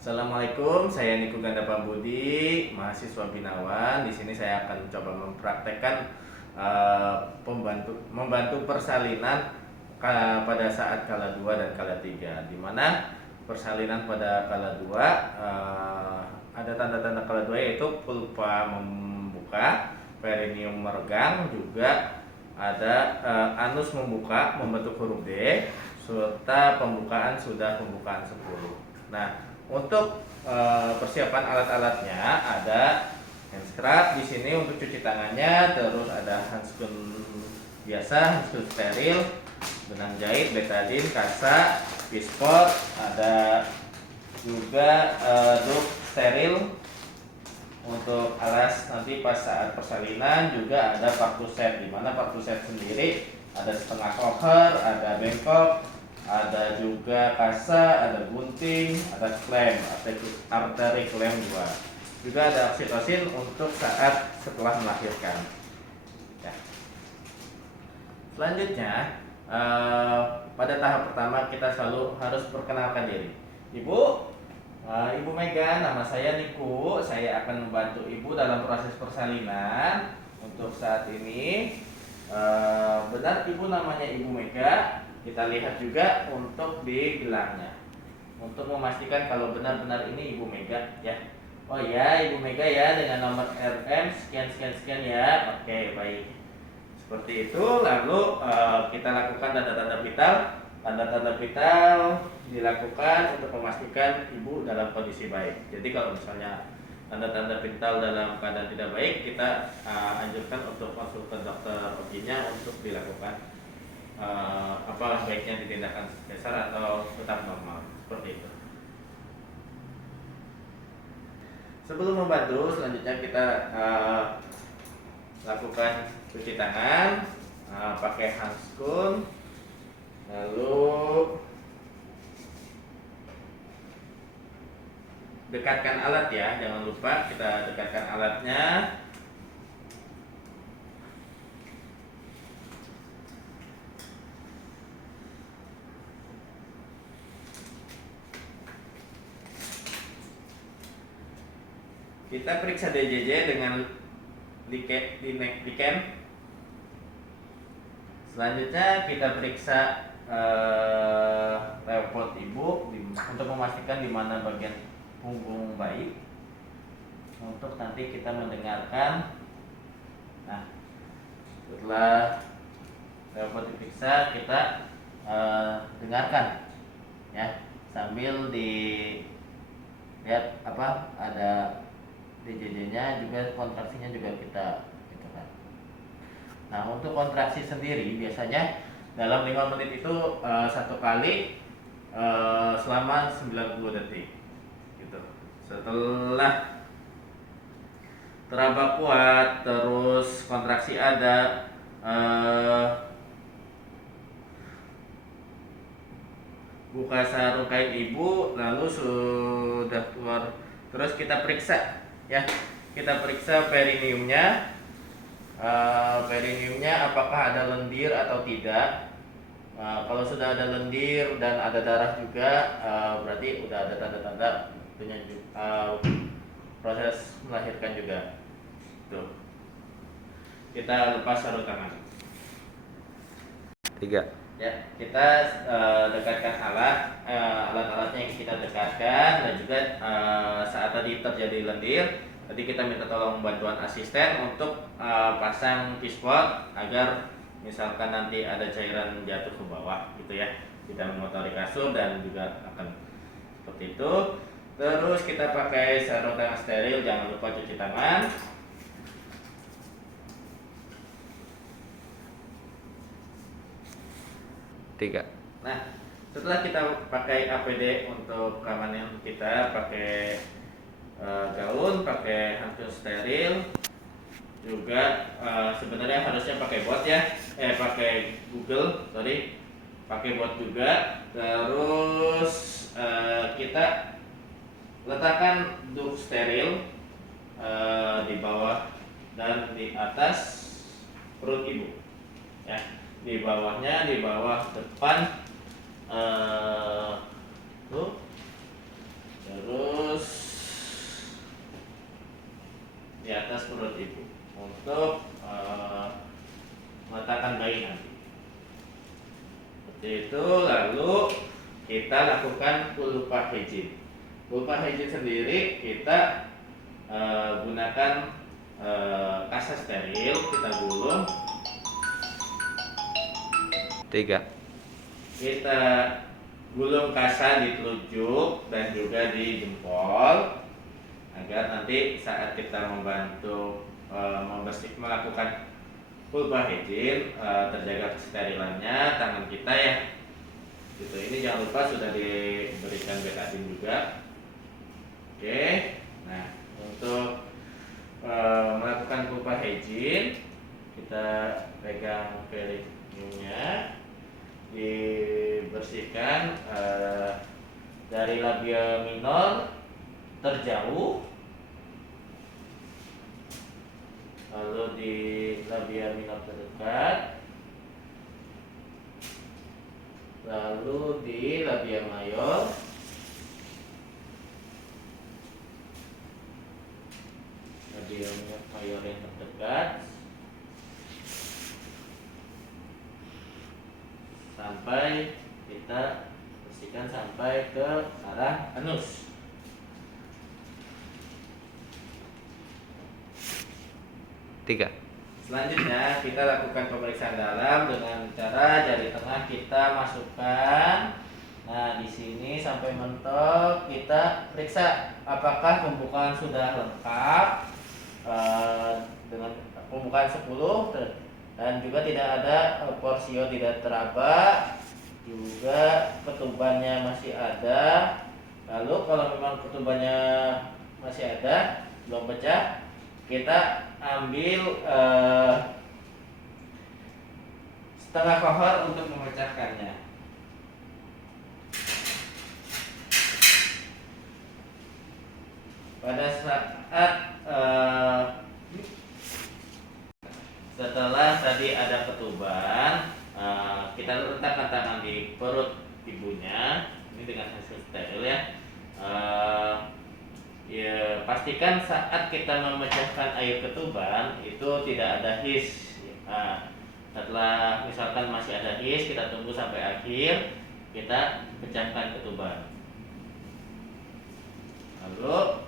Assalamualaikum, saya Niko Ganda Pambudi, mahasiswa Binawan. Di sini saya akan coba mempraktekkan membantu persalinan pada saat kala 2 dan kala 3. Di mana persalinan pada kala 2 ada tanda-tanda kala 2 yaitu pulpa membuka, perineum meregang, juga ada anus membuka membentuk huruf D, serta pembukaan 10. Nah, untuk persiapan alat-alatnya ada hand scrub di sini untuk cuci tangannya, terus ada handskun biasa, handskun steril, benang jahit, betadine, kasa, pispot, ada juga duk steril untuk alas nanti pas saat persalinan, juga ada partuset, di mana partuset sendiri ada setengah cover, ada bengkok, ada juga kasa, ada gunting, ada klem, arteri klem 2. Juga ada oksitosin untuk saat setelah melahirkan. Ya. Selanjutnya, pada tahap pertama kita selalu harus perkenalkan diri. Ibu Mega, nama saya Niku. Saya akan membantu Ibu dalam proses persalinan. Untuk saat ini, benar Ibu namanya Ibu Mega. Kita lihat juga untuk di gelangnya, untuk memastikan kalau benar-benar ini Ibu Mega ya. Oh ya, Ibu Mega ya, dengan nomor RM sekian ya. Oke, baik. Seperti itu. Lalu kita lakukan tanda-tanda vital. Tanda-tanda vital dilakukan untuk memastikan Ibu dalam kondisi baik. Jadi kalau misalnya tanda-tanda vital dalam keadaan tidak baik, kita anjurkan untuk konsultan dokter OB-nya untuk dilakukan apalah baiknya ditindakan sesar atau tetap normal, seperti itu. Sebelum membantu, selanjutnya kita lakukan cuci tangan pakai handskun, lalu dekatkan alat ya, jangan lupa kita dekatkan alatnya. Kita periksa DJJ dengan Liken. Selanjutnya kita periksa report Ibu untuk memastikan di mana bagian punggung bayi. Untuk nanti kita mendengarkan. Nah, setelah report diperiksa, kita dengarkan ya, sambil dilihat apa ada DJJ-nya, juga kontraksinya juga kita kan. Nah, untuk kontraksi sendiri biasanya dalam 5 menit itu satu kali selama 90 detik gitu. Setelah teraba kuat, terus kontraksi ada, buka sarung kain Ibu, lalu sudah keluar, terus kita periksa ya, kita periksa perineumnya. Perineumnya apakah ada lendir atau tidak. Kalau sudah ada lendir dan ada darah juga, berarti udah ada tanda-tanda proses melahirkan juga. Tuh. Kita lepas sarung tangan. 3. Ya, kita dekatkan alat-alatnya yang kita dekatkan, dan juga saat tadi terjadi lendir, tadi kita minta tolong bantuan asisten untuk pasang pispot agar misalkan nanti ada cairan jatuh ke bawah gitu ya, tidak mengotori kasur dan juga akan seperti itu. Terus kita pakai sarung tangan steril, jangan lupa cuci tangan. 3. Nah, setelah kita pakai APD untuk keamanan, kita pakai gaun, pakai handskun steril, juga sebenarnya harusnya pakai bot ya, pakai pakai bot juga. Terus kita letakkan duk steril di bawah dan di atas perut Ibu ya. Di bawahnya, di bawah depan tuh, terus atas perut ibu untuk meletakkan bayi nanti. Seperti itu, lalu kita lakukan pulpa hijin. Pulpa hijin sendiri kita gunakan kasa steril, kita gulung. 3. Kita gulung kasa di telunjuk dan juga di jempol agar nanti saat kita membantu melakukan pulpa hijin terjaga kesterilannya tangan kita ya. Gitu. Ini jangan lupa sudah diberikan betadine juga. Oke. Nah, untuk melakukan pulpa hijin kita pegang perineumnya, dibersihkan dari labia minor terjauh, lalu di labia minor terdekat, lalu di labia mayor, labia mayor yang terdekat, sampai kita bersihkan sampai ke arah anus. Selanjutnya kita lakukan pemeriksaan dalam dengan cara jari tengah kita masukkan. Nah, di sini sampai mentok kita periksa apakah pembukaan sudah lengkap dengan pembukaan 10 dan juga tidak ada porsio tidak teraba, juga ketubannya masih ada. Lalu kalau memang ketubannya masih ada, belum pecah, kita ambil setengah kohor untuk memecahkannya. Pada saat setelah tadi ada ketuban, kita letakkan tangan di perut ibunya. Ini dengan hasil steril ya. Ya, pastikan saat kita memecahkan air ketuban itu tidak ada his. Setelah misalkan masih ada his, kita tunggu sampai akhir, kita pecahkan ketuban. Lalu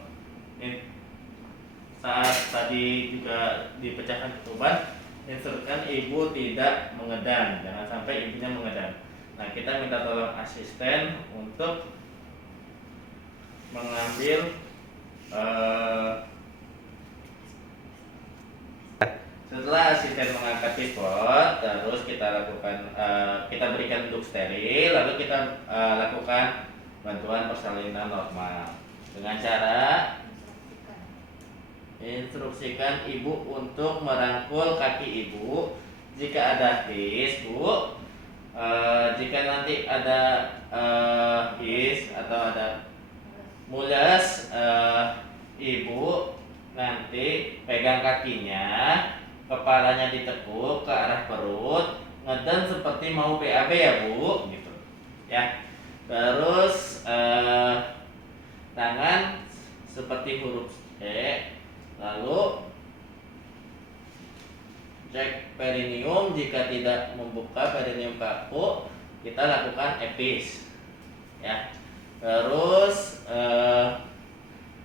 saat tadi juga dipecahkan ketuban, instruksikan ibu tidak mengedam, jangan sampai ibunya mengedam. Nah, kita minta tolong asisten untuk mengambil setelah asisten mengangkat pivot, terus kita lakukan kita berikan duduk steril, lalu kita lakukan bantuan persalinan normal dengan cara instruksikan ibu untuk merangkul kaki ibu. Jika ada his, bu, jika nanti ada his atau ada mules, ibu nanti pegang kakinya, kepalanya ditekuk ke arah perut, ngeden seperti mau PAB ya bu, gitu ya. Terus tangan seperti huruf E, lalu cek perineum. Jika tidak membuka perineum kaku, kita lakukan epis ya. Terus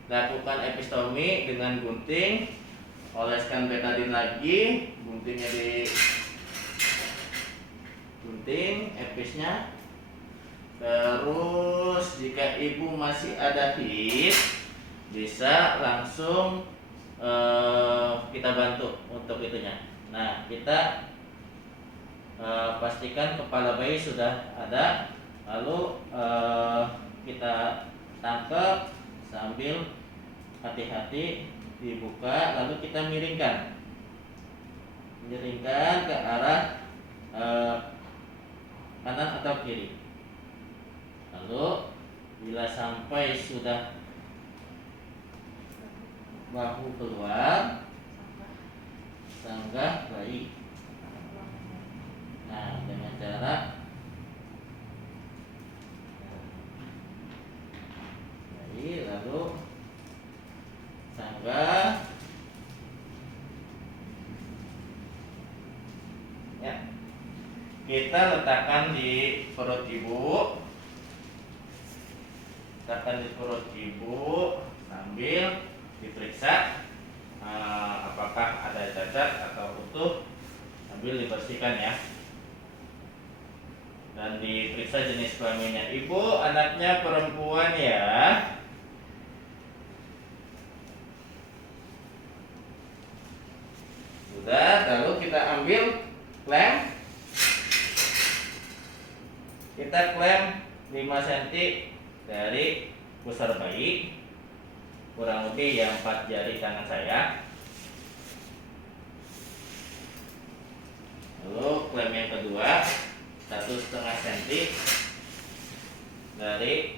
lakukan epistomi dengan gunting, oleskan betadine lagi, guntingnya di gunting, episnya. Terus jika ibu masih ada his, bisa langsung kita bantu untuk itunya. Nah, kita pastikan kepala bayi sudah ada, lalu kita tangkap sambil hati-hati dibuka, lalu kita miringkan ke arah kanan atau kiri. Lalu bila sampai sudah bahu keluar, sanggah bayi. Nah, dengan cara bayi, lalu sanggah, kita letakkan di perut ibu, sambil diperiksa apakah ada cacat atau utuh, sambil dibersihkan ya. Dan diperiksa jenis kelaminnya. Ibu anaknya perempuan ya. Sudah, lalu kita ambil klem. Kita klem 5 cm dari pusar bayi, kurang lebih yang 4 jari tangan saya. Lalu klem yang kedua 1,5 cm dari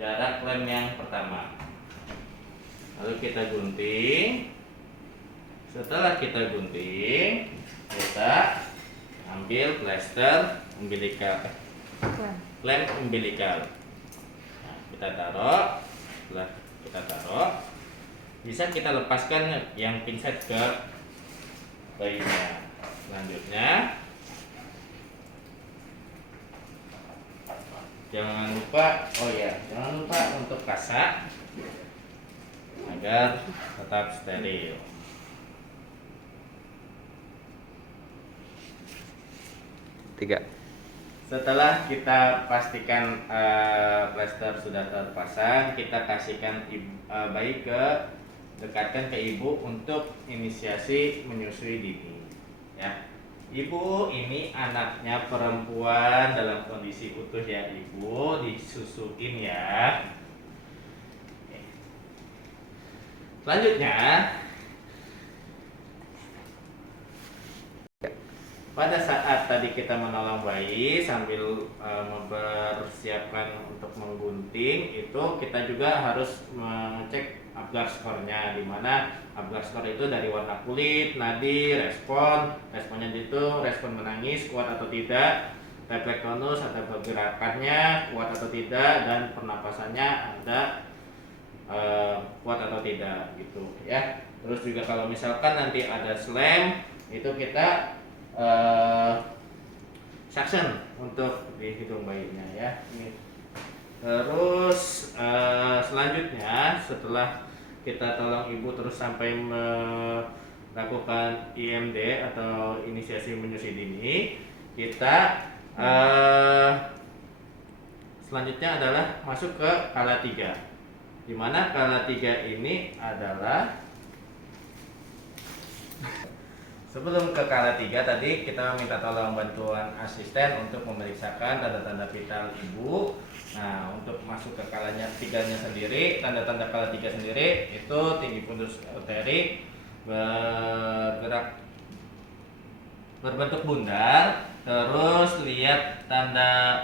jarak klem yang pertama. Lalu kita gunting. Setelah kita gunting, kita ambil plester umbilikal, klem umbilikal. Nah, kita taruh. Setelah kita taruh, bisa kita lepaskan yang pinset ke bayinya. Selanjutnya, jangan lupa untuk kasak agar tetap steril. Setelah kita pastikan plester sudah terpasang, kita kasihkan bayi dekatkan ke ibu untuk inisiasi menyusui dini ya. Ibu ini anaknya perempuan dalam kondisi utuh ya, ibu disusuin ya. Selanjutnya, pada saat tadi kita menolong bayi sambil mempersiapkan untuk menggunting, itu kita juga harus mengecek Apgar skornya, di mana Apgar skor itu dari warna kulit, nadi, responnya itu respon menangis kuat atau tidak, refleks tonus atau pergerakannya kuat atau tidak, dan pernapasannya ada kuat atau tidak gitu ya. Terus juga kalau misalkan nanti ada slam, itu kita suction untuk di hidung bayinya ya. Terus selanjutnya setelah kita tolong ibu terus sampai melakukan IMD atau inisiasi menyusui dini, kita selanjutnya adalah masuk ke kala 3, di mana kala 3 ini adalah sebelum ke kala 3 tadi kita minta tolong bantuan asisten untuk memeriksakan tanda-tanda vital ibu. Nah, untuk masuk ke kalanya 3-nya sendiri, tanda-tanda kala 3 sendiri itu tinggi fundus arteri, berbentuk bundar, terus lihat tanda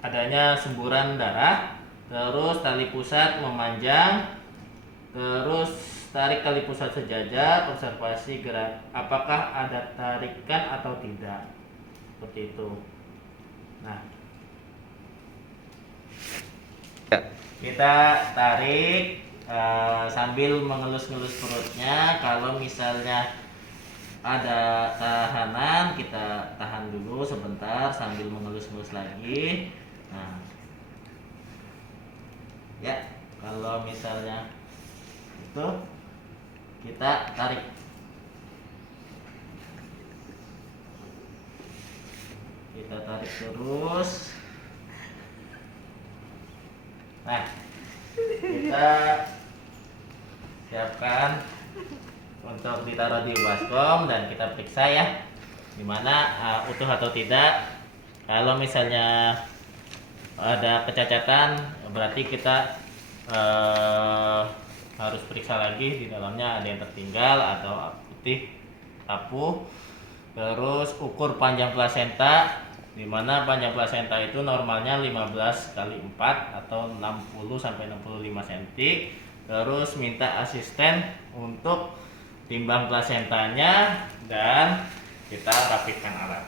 adanya semburan darah, terus tali pusat memanjang, terus tarik tali pusat sejajar, observasi gerak apakah ada tarikan atau tidak, seperti itu. Nah, kita tarik sambil mengelus-ngelus perutnya. Kalau misalnya ada tahanan, kita tahan dulu sebentar sambil mengelus-ngelus lagi. Nah, ya, kalau misalnya itu kita tarik. Kita tarik terus. Nah, kita siapkan untuk ditaruh di baskom dan kita periksa ya, dimana utuh atau tidak. Kalau misalnya ada kecacatan, berarti kita harus periksa lagi di dalamnya ada yang tertinggal atau putih tapuh. Terus ukur panjang plasenta, di mana panjang plasenta itu normalnya 15x4 atau 60 sampai 65 cm. Terus minta asisten untuk timbang plasentanya dan kita rapihkan alat.